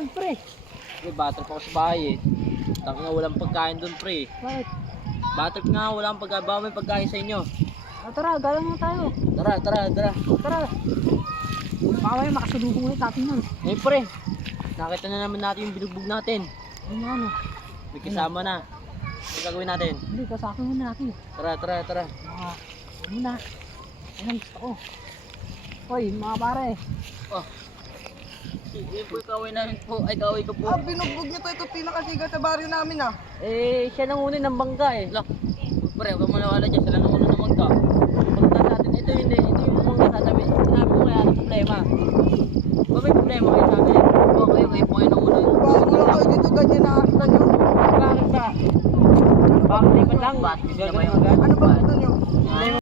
Uy, pre. Pre, batrip ako sa bahay eh. Tangina walang pagkain doon pre. Bakit? Batrip nga, walang pagkain. Baka may pagkain sa inyo. Tara, galang mo tayo. Tara, tara, tara. Tara. Baka may makasalubong ulit natin yun. Eh pre, nakita na naman natin yung binugbog natin. Ano ano? May kasama na. Ano gagawin natin? Hindi, kasakin muna natin. Tara, tara, tara. Huwag muna. Ayan, gusto ko. Hoy, mga pare. Oh. Yun po kaway namin po. Ay, kaway ko po. Binugbog niyo to. Ito pinakasigat sa baryo namin ah. Eh, siya nang unin ng bangka eh. Look, pre, huwag kang manawala dyan. Sila nang